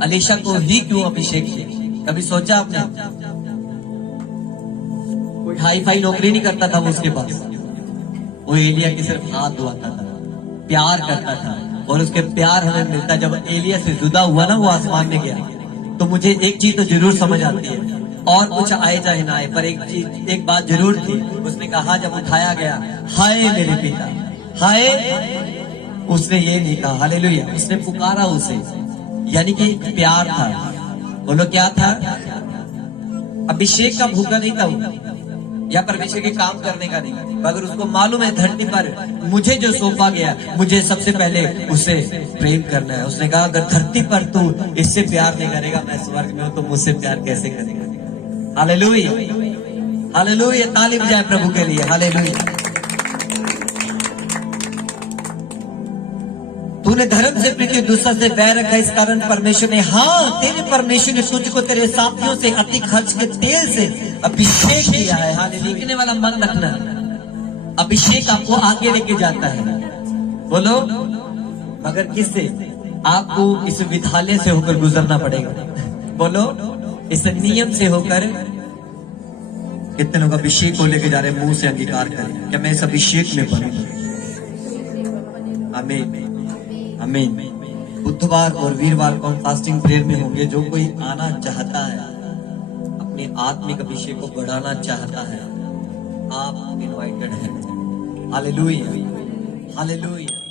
अलीशा को ही क्यों अभिषेक किया? कभी सोचा आपने? कोई हाई फाई नौकरी नहीं करता था वो उसके पास। वो एलिया की सिर्फ हाथ धुआता था, प्यार करता था, और उसके प्यार हमें मिलता है। जब एलिया से जुदा हुआ ना, वो आसमान में गया, तो मुझे एक चीज तो जरूर समझ आती है, और कुछ आए चाहे ना आए, पर एक बात जरूर थी। उसने कहा जब उठाया गया, हाय मेरे पिता, हाय, उसने ये नहीं कहा हालेलुया, उसने पुकारा उसे, यानी कि प्यार था। बोलो क्या था? अभिषेक का भूखा नहीं था वो, या परमेश्वर के काम करने का नहीं, मगर उसको मालूम है धरती पर मुझे जो सौंपा गया, मुझे सबसे पहले उसे प्रेम करना है। उसने कहा अगर धरती पर तू इससे प्यार नहीं करेगा, मैं स्वर्ग में हूं तो मुझसे प्यार कैसे करेगा? हालेलुया, हालेलुया, ताली बजाए प्रभु के लिए, हालेलुया। तूने धर्म से प्रीति, दूसरा से बैर रखा, इस कारण परमेश्वर ने, हाँ तेरे परमेश्वर ने तुझको तेरे साथियों से अति खर्च के तेल से अभिषेक किया है। हालेलुया। लिखने वाला मन रखना, अभिषेक आपको आगे लेके जाता है। बोलो, मगर किससे? आपको इस विद्यालय से होकर गुजरना पड़ेगा। बोलो, इस नियम से होकर। कितने लोग अभिषेक को लेके जा रहे हैं? मुंह से अंगीकार करें, क्या मैं इस अभिषेक में बनूंगा? आमीन, आमीन। बुधवार और वीरवार को हम फास्टिंग प्रेयर में होंगे। जो कोई आना चाहता है, अपने आत्मिक अभिषेक को बढ़ाना चाहता है, आप इनवाइटेड हैं। Hallelujah, hallelujah.